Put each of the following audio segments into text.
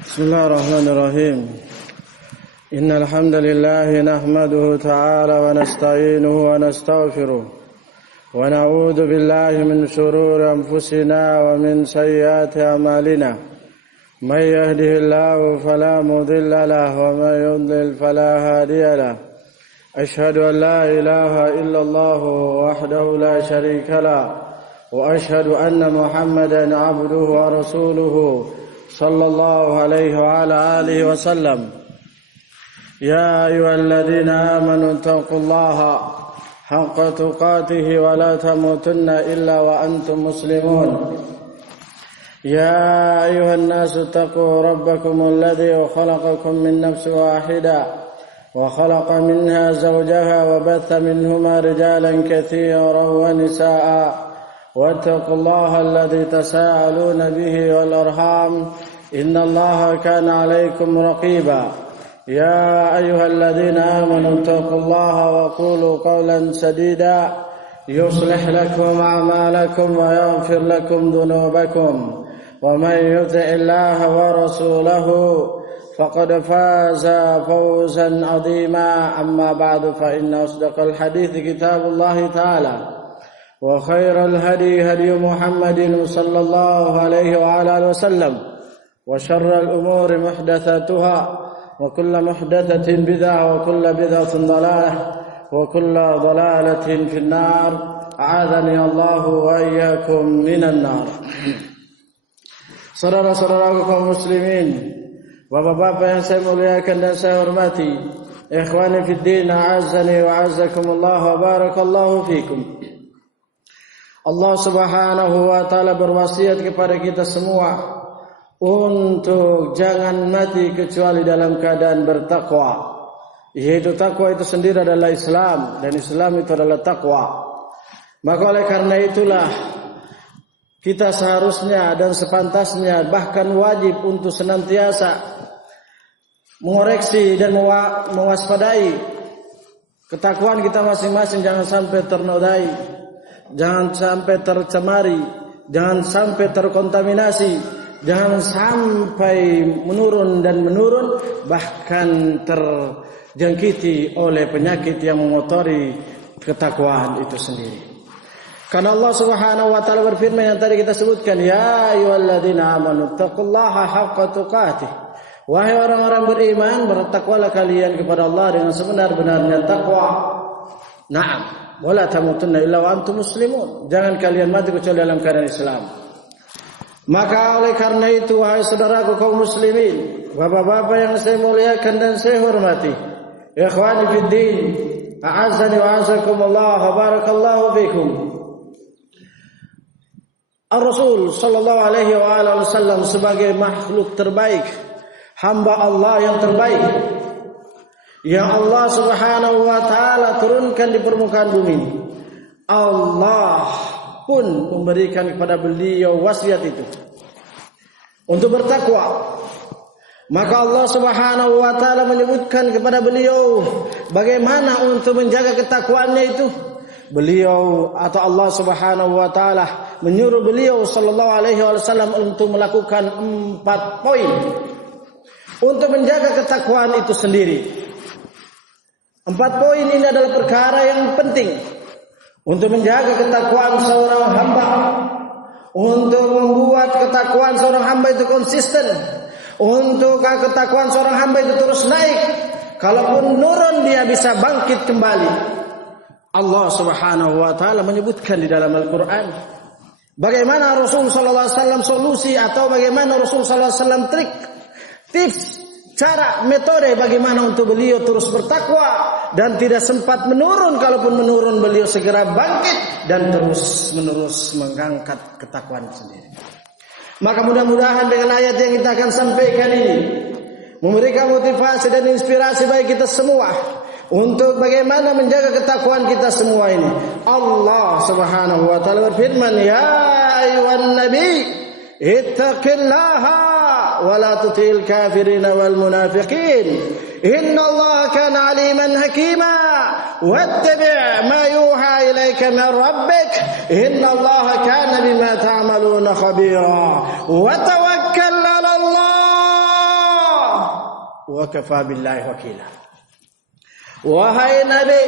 Bismillahirrahmanirrahim. Innal hamdalillah nahmaduhu ta'ala wa nasta'inuhu wa nastaghfiruh wa na'udzu billahi min shururi anfusina wa min sayyiati a'malina. May yahdihillahu fala mudilla lahu wa may yudlil fala hadiya lahu. Ashhadu an la ilaha illallah wahdahu la sharika lahu wa ashhadu anna Muhammadan 'abduhu wa rasuluhu sallallahu alaihi wa ala alihi wa sallam. Ya ayyuhalladzina amanu taqullaha haqqa tuqatih wa la tamutunna illa wa antum muslimun. Ya ayyuhan nasu taqu rabbakumul ladzi khalaqakum min nafsin wahidah wa khalaqa minha zawjaha wa batha minhuma rijalan katsiran wa nisaa'a. واتقوا الله الذي تساءلون به والأرحام إن الله كان عليكم رقيبا يا أيها الذين آمنوا اتقوا الله وقولوا قولا سديدا يصلح لكم أعمالكم ويغفر لكم ذنوبكم ومن يطع الله ورسوله فقد فاز فوزا عظيما أما بعد فإن أصدق الحديث كتاب الله تعالى وخير الهدي هدي محمد صلى الله عليه وعلى آله وسلم وشر الأمور محدثاتها وكل محدثة بدعة وكل بدعة ضلالة وكل ضلالة في النار أعاذني الله وإياكم من النار. Saudara-saudaraku kaum muslimin, bapak-bapak yang saya muliakan dan saya hormati, ikhwani fid din, a'azzani wa a'azzakumullah wa barakallahu fikum. Allah Subhanahu wa taala berwasiat kepada kita semua untuk jangan mati kecuali dalam keadaan bertakwa. Yaitu takwa itu sendiri adalah Islam dan Islam itu adalah takwa. Maka oleh karena itulah kita seharusnya dan sepantasnya bahkan wajib untuk senantiasa mengoreksi dan mewaspadai ketakwaan kita masing-masing, jangan sampai ternodai, jangan sampai tercemari, jangan sampai terkontaminasi, jangan sampai menurun bahkan terjangkiti oleh penyakit yang mengotori ketakwaan itu sendiri. Karena Allah Subhanahu wa taala berfirman yang tadi kita sebutkan, ya ayyuhalladzina amanu taqullaha haqqa tuqatih. Wahai orang-orang beriman, bertakwalah kalian kepada Allah dengan sebenar-benarnya takwa. Naam. Wala tamutunna illa wa antum muslimun. Jangan kalian mati kecuali dalam keadaan Islam. Maka oleh karena itu, wahai saudaraku kaum muslimin, bapak-bapak yang saya muliakan dan saya hormati, ikhwani fid din, a'azzani wa a'azzakumullah wa barakallahu fikum. Ar-Rasul sallallahu alaihi wa alihi wasallam sebagai makhluk terbaik, hamba Allah yang terbaik, yang Allah Subhanahu wa taala turunkan di permukaan bumi. Allah pun memberikan kepada beliau wasiat itu untuk bertakwa. Maka Allah Subhanahu wa taala menyebutkan kepada beliau bagaimana untuk menjaga ketakwaannya itu. Beliau atau Allah Subhanahu wa taala menyuruh beliau sallallahu alaihi wasallam untuk melakukan 4 poin untuk menjaga ketakwaan itu sendiri. 4 poin ini adalah perkara yang penting untuk menjaga ketakwaan seorang hamba, untuk membuat ketakwaan seorang hamba itu konsisten, untuk ketakwaan seorang hamba itu terus naik. Kalaupun nurun dia bisa bangkit kembali. Allah Subhanahu wa taala menyebutkan di dalam Al-Qur'an bagaimana Rasul sallallahu alaihi wasallam solusi atau bagaimana Rasul sallallahu alaihi wasallam trik, tips, cara, metode bagaimana untuk beliau terus bertakwa dan tidak sempat menurun. Kalaupun menurun, beliau segera bangkit dan terus-menerus mengangkat ketakwaan sendiri. Maka mudah-mudahan dengan ayat yang kita akan sampaikan ini memberikan motivasi dan inspirasi bagi kita semua untuk bagaimana menjaga ketakwaan kita semua ini. Allah Subhanahu wa taala berfirman, ya ayyuhan nabi ittaqillaha wa la tuti'il kafirin wal munafiqin innallaha kana aliman hakima wattabi' ma yuha ilaika min rabbik innallaha kana bima ta'maluna khabira wa tawakkal 'ala Allah wa kafa billahi wakila. Wahai Nabi,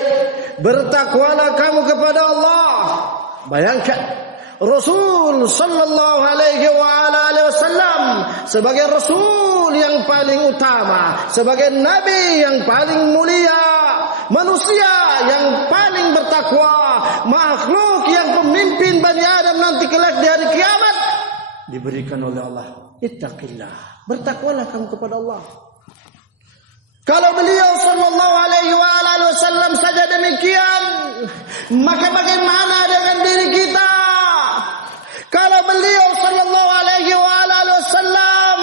bertakwalah kamu kepada Allah. Bayangkan Rasul sallallahu alaihi wasallam sebagai Rasul yang paling utama, sebagai Nabi yang paling mulia, manusia yang paling bertakwa, makhluk yang pemimpin Bani Adam nanti kelak di hari kiamat, diberikan oleh Allah. Ittaqillah, bertakwalah kamu kepada Allah. Kalau beliau sallallahu alaihi wasallam saja demikian, maka bagaimana dengan diri kita? Kalau beliau sallallahu alaihi wasallam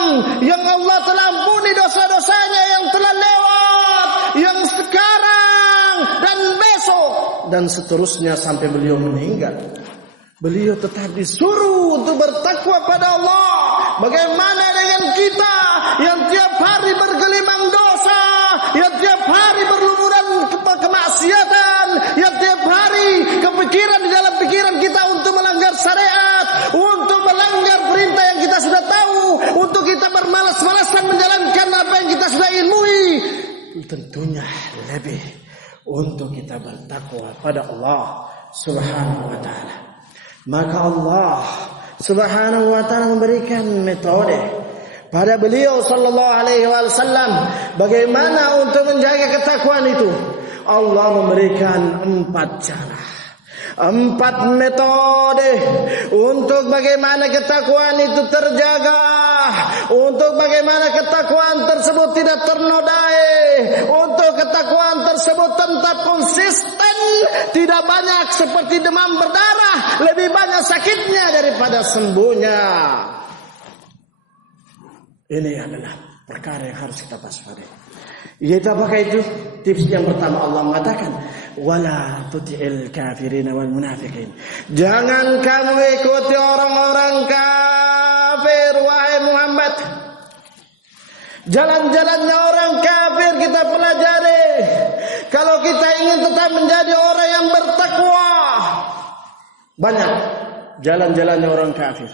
yang Allah telah ampuni dosa-dosanya yang telah lewat, yang sekarang dan besok dan seterusnya sampai beliau meninggal, beliau tetap disuruh untuk bertakwa pada Allah. Bagaimana dengan kita yang tiap hari bergelimang dosa, yang tiap hari berlumuran kemaksiatan, yang tiap hari kepikiran di dalam pikiran kita untuk melanggar syariat, untuk melanggar perintah yang kita sudah tahu, untuk kita bermalas-malasan menjalankan apa yang kita sudah ilmui. Tentunya lebih untuk kita bertakwa pada Allah Subhanahu wa taala. Maka Allah Subhanahu wa taala memberikan metode pada beliau sallallahu alaihi wasallam bagaimana untuk menjaga ketakwaan itu. Allah memberikan 4 cara, 4 metode untuk bagaimana ketakwaan itu terjaga, untuk bagaimana ketakwaan tersebut tidak ternodai, untuk ketakwaan tersebut tetap konsisten, tidak banyak seperti demam berdarah, lebih banyak sakitnya daripada sembuhnya. Ini adalah perkara yang harus kita waspadai. Yaitu apakah itu? Tips yang pertama, Allah mengatakan wala tuti'il kafirin wal munafiqin. Jangan kamu ikuti orang-orang kafir wahai Muhammad. Jalan-jalannya orang kafir kita pelajari. Kalau kita ingin tetap menjadi orang yang bertakwa, banyak jalan-jalannya orang kafir.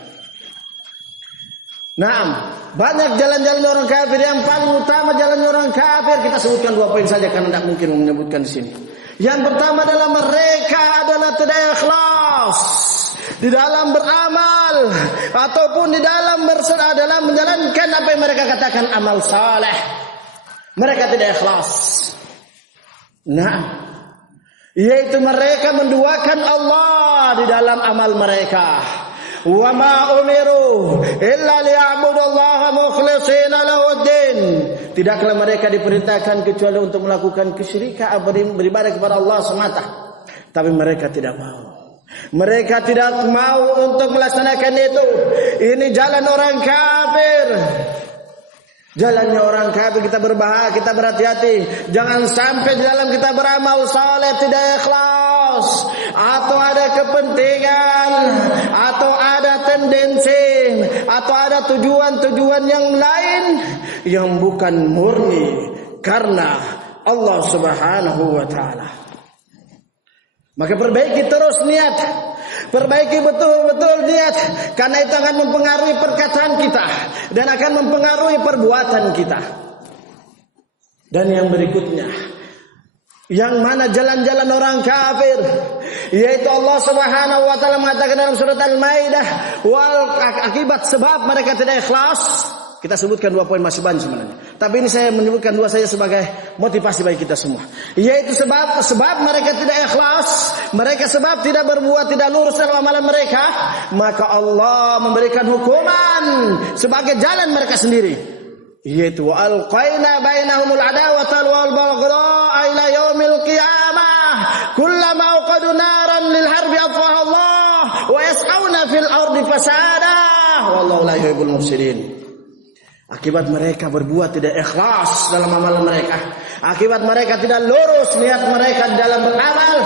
Naam, banyak jalan-jalan orang kafir. Yang paling utama jalan orang kafir kita sebutkan 2 poin saja karena tidak mungkin menyebutkan di sini. Yang pertama adalah mereka adalah tidak ikhlas di dalam beramal ataupun di dalam berserah dalam menjalankan apa yang mereka katakan amal saleh. Mereka tidak ikhlas. Naam, yaitu mereka menduakan Allah di dalam amal mereka. Wa ma umiru illa liya'budullaha mukhlishina lahuddin. Tidaklah mereka diperintahkan kecuali untuk melakukan kesyirikan, beribadah kepada Allah semata. Tapi mereka tidak mau. Mereka tidak mau untuk melaksanakan itu. Ini jalan orang kafir. Jalannya orang kafir kita berbahaya, kita berhati-hati. Jangan sampai di dalam kita beramal saleh tidak ikhlas, atau ada kepentingan, atau ada tendensi, atau ada tujuan-tujuan yang lain yang bukan murni karena Allah Subhanahu wa taala. Maka perbaiki terus niat. Perbaiki betul-betul niat, karena itu akan mempengaruhi perkataan kita dan akan mempengaruhi perbuatan kita. Dan yang berikutnya, yang mana jalan-jalan orang kafir, yaitu Allah Subhanahu wa taala mengatakan dalam surat Al-Maidah, wal akibat sebab mereka tidak ikhlas. Kita sebutkan 2 poin, masih banyak sebenarnya. Tapi ini saya menyebutkan 2 saja sebagai motivasi bagi kita semua. Yaitu sebab mereka tidak ikhlas, mereka sebab tidak berbuat, tidak lurus dalam amalan mereka, maka Allah memberikan hukuman sebagai jalan mereka sendiri. Yaitu alqaina bainahumul adawata wal baghdha ila yaumil qiyamah. Kullama auqadu naran lil harbi atfaha Allah wa yas'auna fil ardi fasada. Wallahu la yuhibbul mufsidin. Akibat mereka berbuat tidak ikhlas dalam amalan mereka, akibat mereka tidak lurus niat mereka dalam beramal,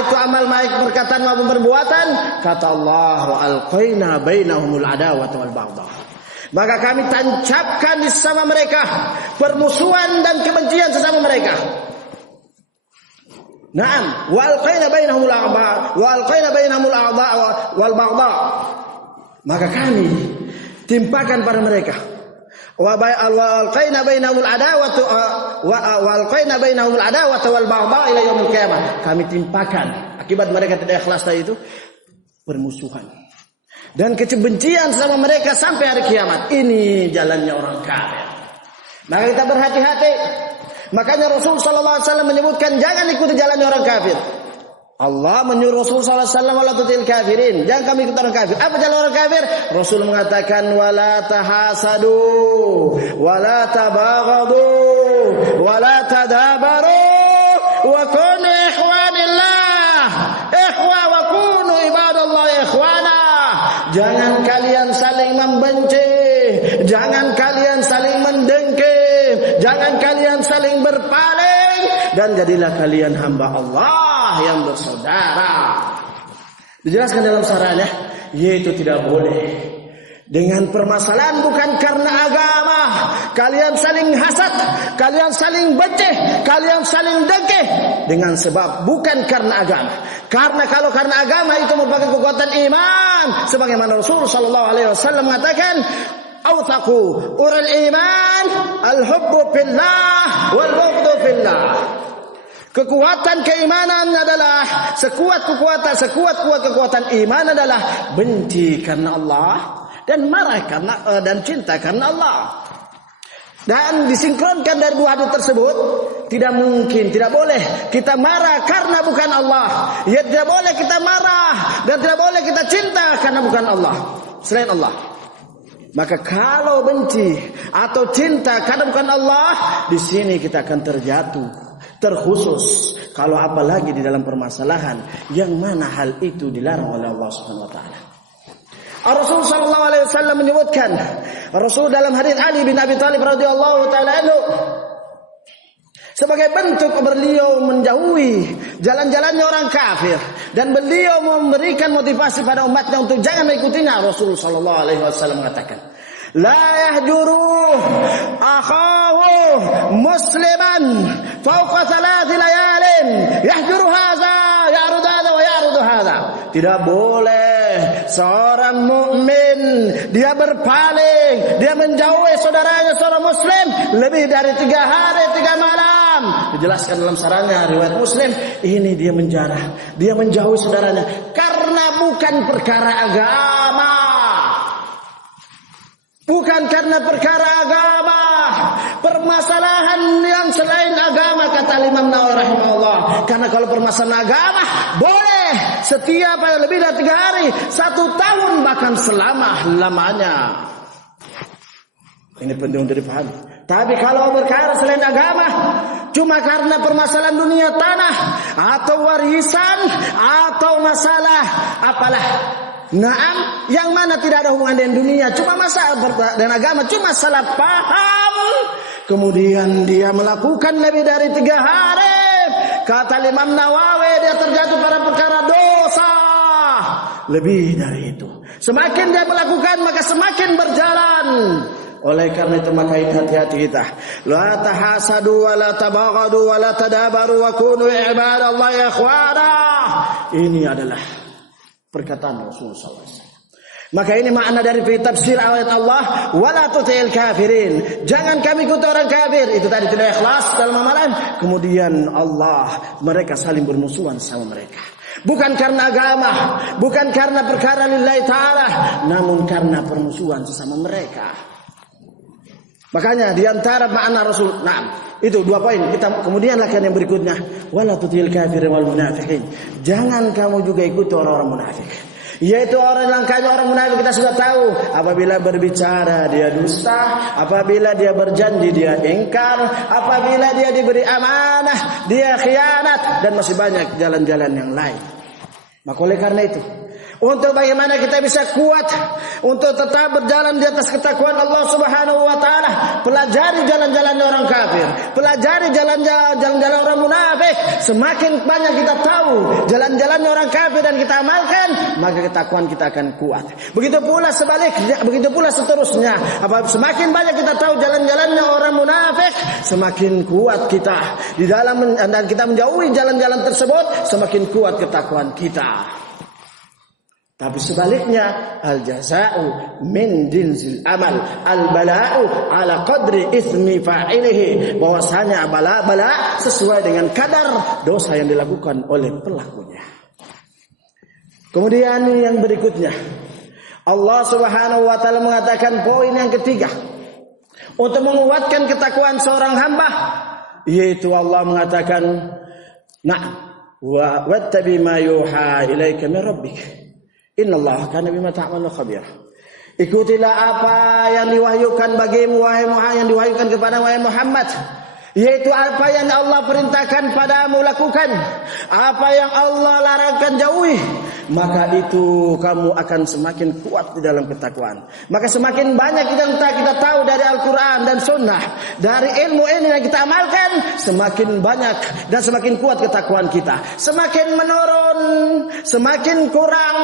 itu amal baik perkataan maupun perbuatan, kata Allah wa alqaina bainahumul adawata wal baghdha. maka kami tancapkan di sesama mereka permusuhan dan kebencian sesama mereka. Naam, wa alqaina bainahumul a'dha wal baghdha. Maka kami timpakan pada mereka wa alqaina bainahumul adawata wal baghdha ila yaumil qiyamah. Kami timpakan akibat mereka tidak ikhlas tadi itu permusuhan dan kebencian sama mereka sampai hari kiamat. Ini jalannya orang kafir. Maka kita berhati-hati. Makanya Rasul sallallahu alaihi wasallam menyebutkan jangan ikuti jalannya orang kafir. Allah menyuruh Rasul sallallahu alaihi wasallam wala tutil kafirin. Jangan kami ikut orang kafir. Apa jalan orang kafir? Rasul mengatakan wala tahasadu, wala tabaghadu, wala tadabaru wa kunu ikhwanillah. Ikhwa wa kunu ibadallah ikhwana. Jangan kalian saling membenci, jangan kalian saling mendengki, jangan kalian saling berpaling, dan jadilah kalian hamba Allah yang bersaudara. Dijelaskan dalam syarahnya, yaitu tidak boleh dengan permasalahan bukan karena agama kalian saling hasad, kalian saling benci, kalian saling dengki dengan sebab bukan karena agama. Karena kalau karena agama itu merupakan kekuatan iman, sebagaimana Rasul sallallahu alaihi wasallam mengatakan, "Awthaqu ural iman al-hubbu fillah wal bughdu fillah." Kekuatan keimanan adalah sekuat kekuatan iman adalah benci karena Allah dan marah karena dan cinta karena Allah. Dan disinkronkan dari dua hadis tersebut, tidak mungkin, tidak boleh kita marah karena bukan Allah. Ya, tidak boleh kita marah dan tidak boleh kita cinta karena bukan Allah, selain Allah. Maka kalau benci atau cinta karena bukan Allah, di sini kita akan terjatuh, terkhusus. Kalau apalagi di dalam permasalahan yang mana hal itu dilarang oleh Allah Subhanahu wa taala. Rasul sallallahu alaihi wasallam menyebutkan, Rasul dalam hadis Ali bin Abi Thalib radhiyallahu taala anhu, sebagai bentuk beliau menjauhi jalan-jalannya orang kafir dan beliau memberikan motivasi pada umatnya untuk jangan mengikutinya. Rasul sallallahu alaihi wasallam mengatakan, la yahjuru akhahu musliman fawqa thalath layalin yahjuru hadza ya'rudu hadza wa ya'rudu hadza. Tidak boleh seorang mukmin dia berpaling, dia menjauhi saudaranya seorang muslim lebih dari 3 hari 3 malam. Dijelaskan dalam sarangnya riwayat Muslim, ini dia menjarah, dia menjauhi saudaranya karena bukan perkara agama. Bukan karena perkara agama, permasalahan yang selain agama, kata Imam Nawawi rahimahullah. Karena kalau permasalahan agama boleh setiap lebih dari 3 hari, 1 tahun, bahkan selama-lamanya. Ini penting untuk dipahami. Tapi kalau perkara selain agama, cuma karena permasalahan dunia tanah atau warisan atau masalah apalah, naam, yang mana tidak ada hubungan dengan dunia, cuma masalah dan agama, cuma salah paham, kemudian dia melakukan lebih dari 3 hari, kata Imam Nawawi, dia terjatuh pada perkara dosa. Lebih dari itu, semakin dia melakukan maka semakin berjalan. Oleh karena itu maka hati-hati kita. La tahasadu wa la tabaghadu wa la tadabaru wa kunu ibadallahi ikhwana. Ini adalah perkataan Rasulullah SAW. Maka ini makna dari tafsir ayat Allah, wala tuti'il kafirin. Jangan kami ikuti orang kafir. Itu tadi tidak ikhlas dalam amalan. Kemudian Allah, mereka saling bermusuhan sama mereka. Bukan karena agama, bukan karena perkara lillahi ta'ala, namun karena permusuhan sesama mereka. Makanya diantara makna Rasul, itu 2 poin. Kita kemudian latihan yang berikutnya, wala tuti'il kafirin wal munafiqin. Jangan kamu juga ikuti orang-orang munafik. Yaitu orang langkahnya orang munafik kita sudah tahu. Apabila berbicara dia dusta, apabila dia berjanji dia ingkar, apabila dia diberi amanah dia khianat, dan masih banyak jalan-jalan yang lain. Maka oleh karena itu, untuk bagaimana kita bisa kuat untuk tetap berjalan di atas ketakwaan Allah Subhanahu wa taala. Pelajari jalan-jalan orang kafir, pelajari jalan-jalan orang munafik. Semakin banyak kita tahu jalan-jalan orang kafir dan kita amalkan, maka ketakwaan kita akan kuat. Begitu pula sebaliknya, begitu pula seterusnya. Semakin banyak kita tahu jalan-jalannya orang munafik, semakin kuat kita di dalam dan kita menjauhi jalan-jalan tersebut, semakin kuat ketakwaan kita. Tapi sebaliknya, al-jaza'u min jinsil amal, al-bala'u ala qadri ismi fa'ilihi, bahwasanya bala sesuai dengan kadar dosa yang dilakukan oleh pelakunya. Kemudian yang berikutnya, Allah Subhanahu wa taala mengatakan poin yang ketiga untuk menguatkan ketakwaan seorang hamba, yaitu Allah mengatakan, "Na'am wa wattabi ma yuha ilaika min rabbik. Innallaha kana bima ta'maluna khabira." Ikutilah apa yang diwahyukan bagimu wahai Muhammad, yang diwahyukan kepada wahai Muhammad, yaitu apa yang Allah perintahkan padamu lakukan, apa yang Allah larangkan jauhi, maka itu kamu akan semakin kuat di dalam ketakwaan. Maka semakin banyak kita tahu dari Al-Quran dan Sunnah, dari ilmu ini yang kita amalkan, semakin banyak dan semakin kuat ketakwaan kita. Semakin menurun, semakin kurang,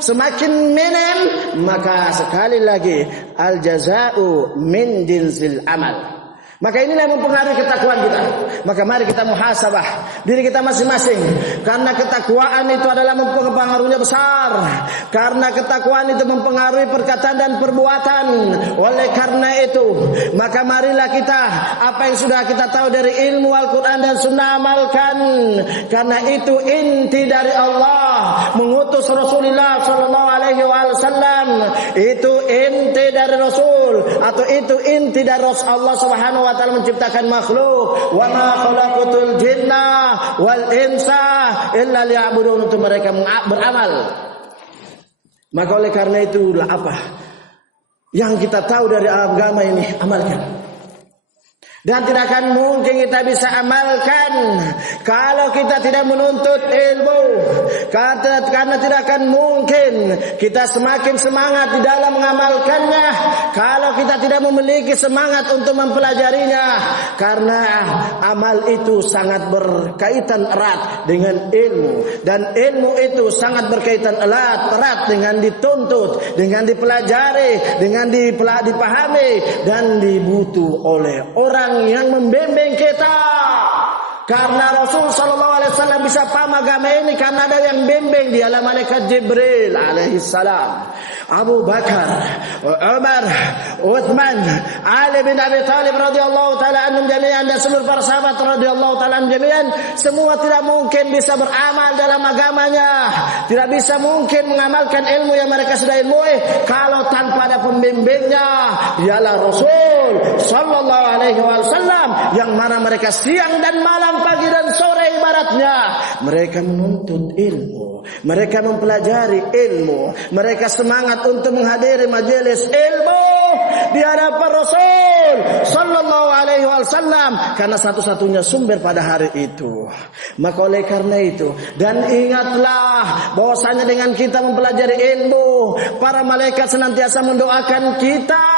semakin minim, maka sekali lagi al-jaza'u min jinsil amal. Maka inilah yang mempengaruhi ketakwaan kita. Maka mari kita muhasabah diri kita masing-masing, karena ketakwaan itu adalah mempengaruhinya besar. Karena ketakwaan itu mempengaruhi perkataan dan perbuatan. Oleh karena itu, maka marilah kita apa yang sudah kita tahu dari ilmu Al-Quran dan Sunnah amalkan. Karena itu inti dari Allah mengutus Rasulullah Sallallahu Alaihi Wasallam. Itu inti dari Rasul, atau itu inti dari Allah Subhanahu wa taala menciptakan makhluk. Wa ma khalaqatul jinna wal insa illa liya'budun, untuk mereka beramal. Maka oleh karena itulah apa yang kita tahu dari agama ini amalkan. Dan tidak akan mungkin kita bisa amalkan kalau kita tidak menuntut ilmu. Karena tidak akan mungkin kita semakin semangat di dalam mengamalkannya kalau kita tidak memiliki semangat untuk mempelajarinya. Karena amal itu sangat berkaitan erat dengan ilmu. Dan ilmu itu sangat berkaitan erat dengan dituntut, dengan dipelajari, dengan dipahami, dan dibutuh oleh orang yang membimbing kita. Karena Rasul sallallahu alaihi wasallam bisa paham agama ini karena ada yang bimbing, dialah malaikat Jibril alaihi salam. Abu Bakar, Umar, Uthman, Ali bin Abi Thalib radhiyallahu taala anhum jami'an, dan seluruh para sahabat radhiyallahu taala anhum jami'an, semua tidak mungkin bisa beramal dalam agamanya, tidak bisa mungkin mengamalkan ilmu yang mereka sudah ilmui kalau tanpa ada pembimbingnya, dialah Rasul sallallahu alaihi wasallam, yang mana mereka siang dan malam, pagi dan sore ibaratnya mereka menuntut ilmu, mereka mempelajari ilmu, mereka semangat untuk menghadiri majelis ilmu di hadapan Rasul sallallahu alaihi wasallam, karena satu-satunya sumber pada hari itu. Maka oleh karena itu, dan ingatlah bahwasanya dengan kita mempelajari ilmu, para malaikat senantiasa mendoakan kita,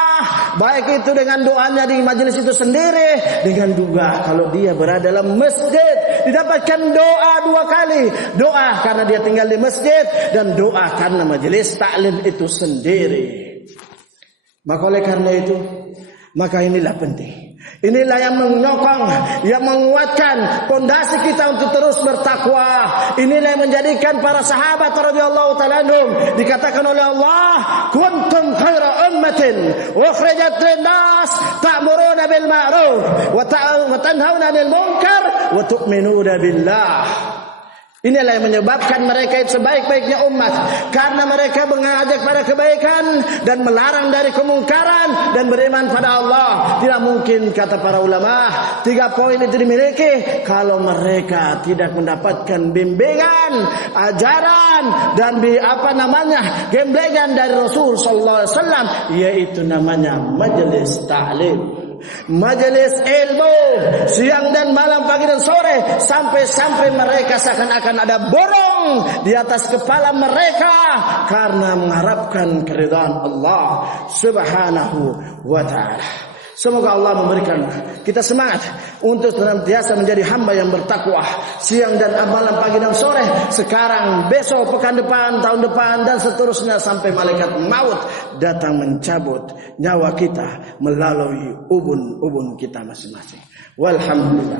baik itu dengan doanya di majelis itu sendiri, dengan juga kalau dia berada dalam masjid didapatkan doa 2 kali, doa karena dia tinggal di masjid, dan doa karena majelis taklim itu sendiri. Maka oleh karena itu, maka inilah penting. Inilah yang menyokong, yang menguatkan pondasi kita untuk terus bertakwa. Inilah yang menjadikan para sahabat radhiyallahu ta'ala anhum dikatakan oleh Allah, kuntum khaira ummatin ukhrijat lin-nas ta'muruna bil ma'ruf wa tanhauna 'anil munkar wa tu'minuna billah. Inilah yang menyebabkan mereka itu sebaik-baiknya umat, karena mereka mengajak pada kebaikan dan melarang dari kemungkaran dan beriman pada Allah. Tidak mungkin, kata para ulama, 3 poin itu dimiliki kalau mereka tidak mendapatkan bimbingan, ajaran, dan gemblengan dari Rasul sallallahu alaihi wasallam, yaitu namanya majelis ta'lim. majelis ilmu siang dan malam, pagi dan sore, sampai mereka seakan-akan ada borong di atas kepala mereka karena mengharapkan keridhaan Allah Subhanahu wa ta'ala. Semoga Allah memberikan kita semangat untuk senantiasa menjadi hamba yang bertakwa siang dan malam, pagi dan sore, sekarang, besok, pekan depan, tahun depan, dan seterusnya sampai malaikat maut datang mencabut nyawa kita melalui ubun-ubun kita masing-masing. Walhamdulillah.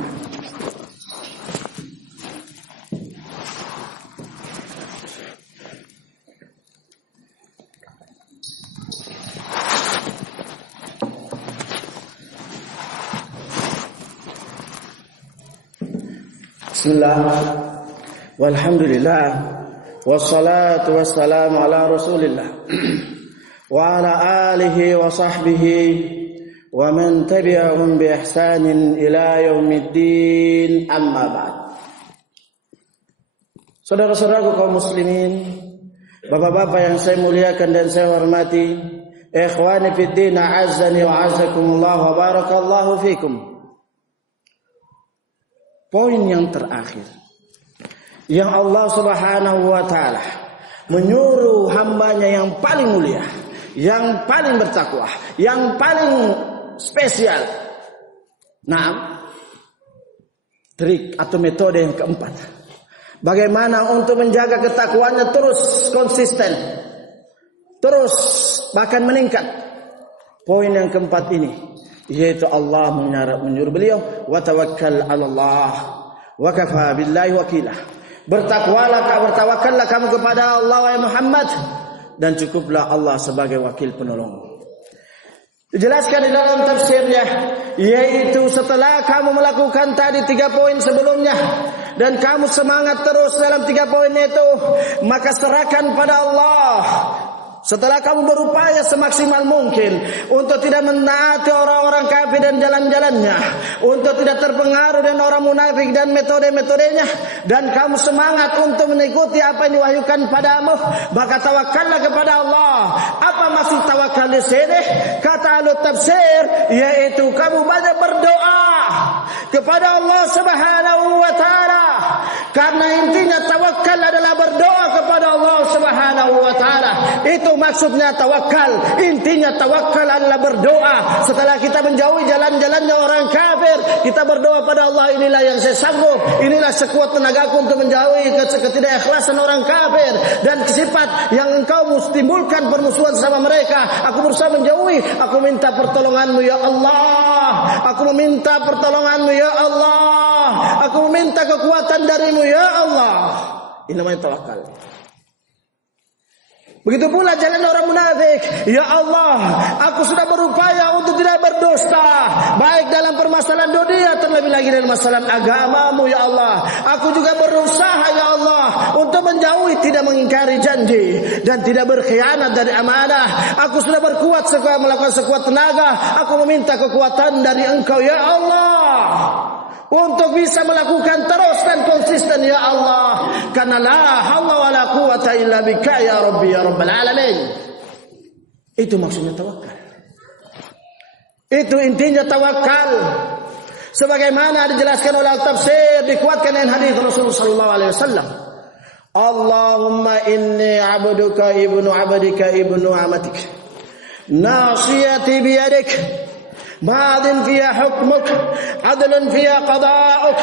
Bismillah, walhamdulillah, wassalatu wassalamu ala rasulillah wa ala alihi wa sahbihi wa man tabi'ahum bi ihsanin ila yaumiddin, amma ba'd. Saudara-saudaraku kaum muslimin, bapak-bapak yang saya muliakan dan saya hormati, ikhwani fid din, a'azzani wa a'azzakumullah wa barakallahu fikum. Poin yang terakhir yang Allah Subhanahu wa ta'ala menyuruh hambanya yang paling mulia, yang paling bertakwa, yang paling spesial. Nah, trik atau metode yang keempat, bagaimana untuk menjaga ketakwaannya terus konsisten, terus bahkan meningkat. Poin yang keempat ini, yaitu Allah menyuruh beliau, wa tawakkal 'ala Allah wa kafa billahi wakila. Bertawakallah kamu kepada Allah wahai Muhammad, dan cukuplah Allah sebagai wakil penolong. Dijelaskan di dalam tafsirnya, yaitu setelah kamu melakukan tadi 3 poin sebelumnya dan kamu semangat terus dalam 3 poin itu, maka serahkan pada Allah. Setelah kamu berupaya semaksimal mungkin untuk tidak menaati orang-orang kafir dan jalan-jalannya, untuk tidak terpengaruh dengan orang munafik dan metode-metodenya, dan kamu semangat untuk mengikuti apa yang diwahyukan padamu, maka tawakallah kepada Allah. Apa maksud tawakal di sini? Kata ahli tafsir, yaitu kamu banyak berdoa kepada Allah Subhanahu wa ta'ala. Karena intinya tawakal adalah berdoa kepada Allah Subhanahu wa ta'ala. Itu maksudnya tawakal. Intinya tawakal adalah berdoa. Setelah kita menjauhi jalan-jalannya orang kafir, kita berdoa pada Allah, inilah yang saya sanggup, inilah sekuat tenagaku untuk menjauhi ketidakikhlasan orang kafir dan sifat yang engkau timbulkan permusuhan sama mereka. Aku berusaha menjauhi. Aku minta pertolonganmu ya Allah. Aku meminta pertolonganmu ya Allah. Aku meminta kekuatan darimu ya Allah. Ini namanya tawakal. Begitu pula jalan orang munafik. Ya Allah, aku sudah berupaya untuk tidak berdusta, baik dalam permasalahan dunia terlebih lagi dalam masalah agamamu ya Allah. Aku juga berusaha ya Allah untuk menjauhi, tidak mengingkari janji dan tidak berkhianat dari amanah. Aku sudah berkuat melakukan sekuat tenaga. Aku meminta kekuatan dari Engkau ya Allah, untuk bisa melakukan terus dan konsisten ya Allah. Karena la haula wala quwata illa bika ya Rabbi ya Rabbal alamin. Itu maksudnya tawakal. Itu intinya tawakal. Sebagaimana dijelaskan oleh al-tafsir, dikuatkan dengan hadis Rasulullah sallallahu alaihi wasallam. Allahumma inni 'abduka ibnu 'abdika ibnu amatik. Nasiyati biyadik. ماض فيها حكمك عدل فيها قضاؤك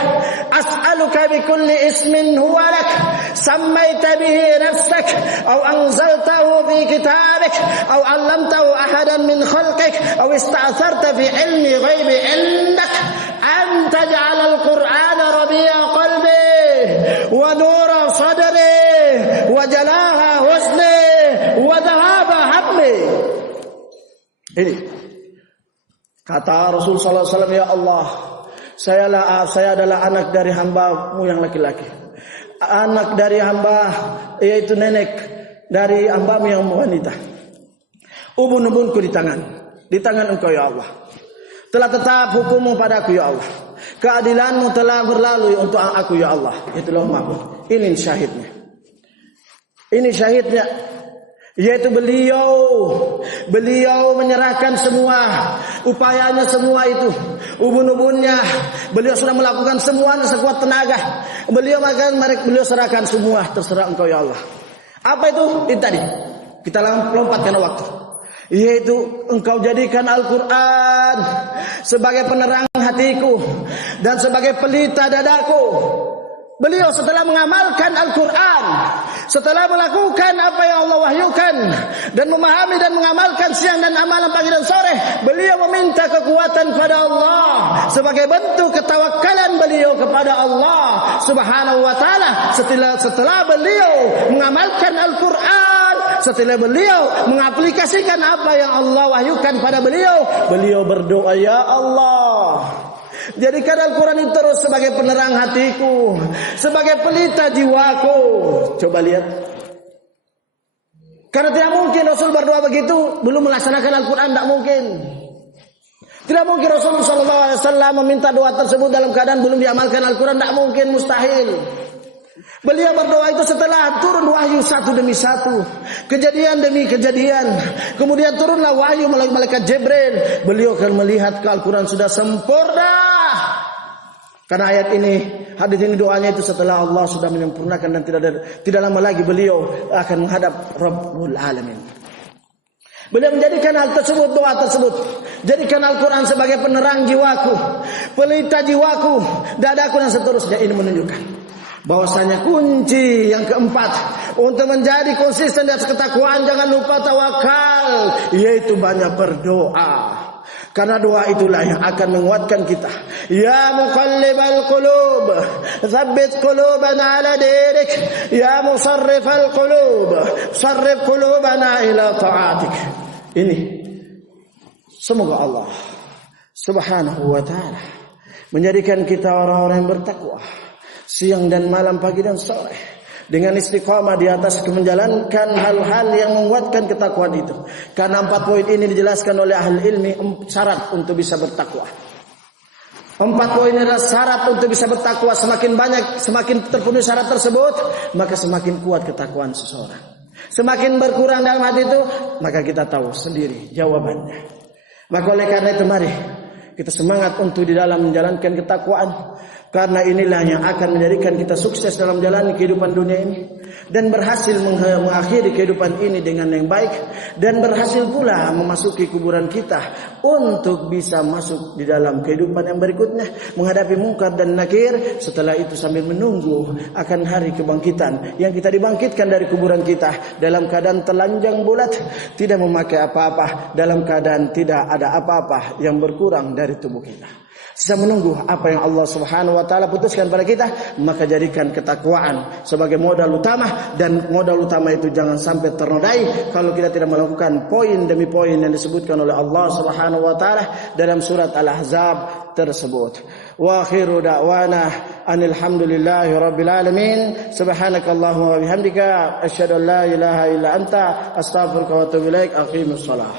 أسألك بكل اسم هو لك سميت به نفسك أو أنزلته في كتابك أو علمته أحدا من خلقك أو استأثرت في علم غيب عندك أن تجعل القرآن ربيع قلبي ونور صدري وجلاء حزني وذهاب همي. Ini kata Rasul sallallahu alaihi wasallam, ya Allah, saya adalah anak dari hamba-Mu yang laki-laki. Anak dari hamba, yaitu nenek dari hamba-Mu yang wanita. Ubun-ubunku di tangan Engkau ya Allah. Telah tetap hukum-Mu padaku ya Allah. Keadilan-Mu telah berlalu untuk aku ya Allah. Itulah mahfuz. Ini syahidnya. Ini syahidnya. Yaitu beliau menyerahkan semua upayanya semua itu, ubun-ubunnya, beliau sudah melakukan semuanya sekuat tenaga. Beliau serahkan semua, terserah engkau ya Allah. Apa itu? Itu tadi. Kita lompat karena waktu. Yaitu engkau jadikan Al-Quran sebagai penerang hatiku dan sebagai pelita dadaku. Beliau setelah mengamalkan Al-Quran, setelah melakukan apa yang Allah wahyukan dan memahami dan mengamalkan siang dan amalan pagi dan sore, beliau meminta kekuatan pada Allah sebagai bentuk ketawakkalan beliau kepada Allah Subhanahu wa taala. Setelah beliau mengamalkan Al-Quran, setelah beliau mengaplikasikan apa yang Allah wahyukan pada beliau, beliau berdoa, ya Allah, jadikan Al-Quran itu terus sebagai penerang hatiku, sebagai pelita jiwaku. Coba lihat. Karena tidak mungkin Rasul berdoa begitu belum melaksanakan Al-Quran, tidak mungkin. Tidak mungkin Rasul SAW meminta doa tersebut dalam keadaan belum diamalkan Al-Quran, tidak mungkin, mustahil. Beliau berdoa itu setelah turun wahyu satu demi satu, kejadian demi kejadian. Kemudian turunlah wahyu melalui malaikat Jibril. Beliau akan melihat ke Al-Quran sudah sempurna. Karena ayat ini, hadis ini doanya itu setelah Allah sudah menyempurnakan dan tidak lama lagi beliau akan menghadap Rabbul Alamin. Beliau menjadikan hal tersebut, doa tersebut, jadikan Al-Quran sebagai penerang jiwaku, pelita jiwaku, dadaku dan seterusnya. Ini menunjukkan bahwasanya kunci yang keempat untuk menjadi konsisten di atas ketakwaan, jangan lupa tawakal, yaitu banyak berdoa. Karena doa itulah yang akan menguatkan kita. Ya muqallibal qulub, tsabbit qulubana ala dinik. Ya musarrifal qulub, sarrif qulubana ila ta'atik. Ini semoga Allah Subhanahu wa taala menjadikan kita orang-orang yang bertakwa siang dan malam, pagi dan sore, dengan istiqamah di atas menjalankan hal-hal yang menguatkan ketakwaan itu. Karena 4 poin ini dijelaskan oleh ahli ilmi syarat untuk bisa bertakwa. 4 poin ini adalah syarat untuk bisa bertakwa. Semakin banyak, semakin terpenuhi syarat tersebut, maka semakin kuat ketakwaan seseorang. Semakin berkurang dalam hati itu, maka kita tahu sendiri jawabannya. Maka oleh karena itu mari kita semangat untuk di dalam menjalankan ketakwaan. Karena inilah yang akan menjadikan kita sukses dalam menjalani kehidupan dunia ini, dan berhasil mengakhiri kehidupan ini dengan yang baik, dan berhasil pula memasuki kuburan kita untuk bisa masuk di dalam kehidupan yang berikutnya, menghadapi mungkar dan nakir. Setelah itu sambil menunggu akan hari kebangkitan, yang kita dibangkitkan dari kuburan kita dalam keadaan telanjang bulat, tidak memakai apa-apa, dalam keadaan tidak ada apa-apa yang berkurang dari tubuh kita. Sisa menunggu apa yang Allah Subhanahu wa taala putuskan pada kita, maka jadikan ketakwaan sebagai modal utama, dan modal utama itu jangan sampai ternodai kalau kita tidak melakukan poin demi poin yang disebutkan oleh Allah Subhanahu wa taala dalam surat Al-Ahzab tersebut. Wa akhiru da'wana anil hamdulillahi rabbil alamin. Subhanakallahumma wa bihamdika asyhadu an la ilaha illa anta astaghfiruka wa atubu ilaik. Aqimus shalah.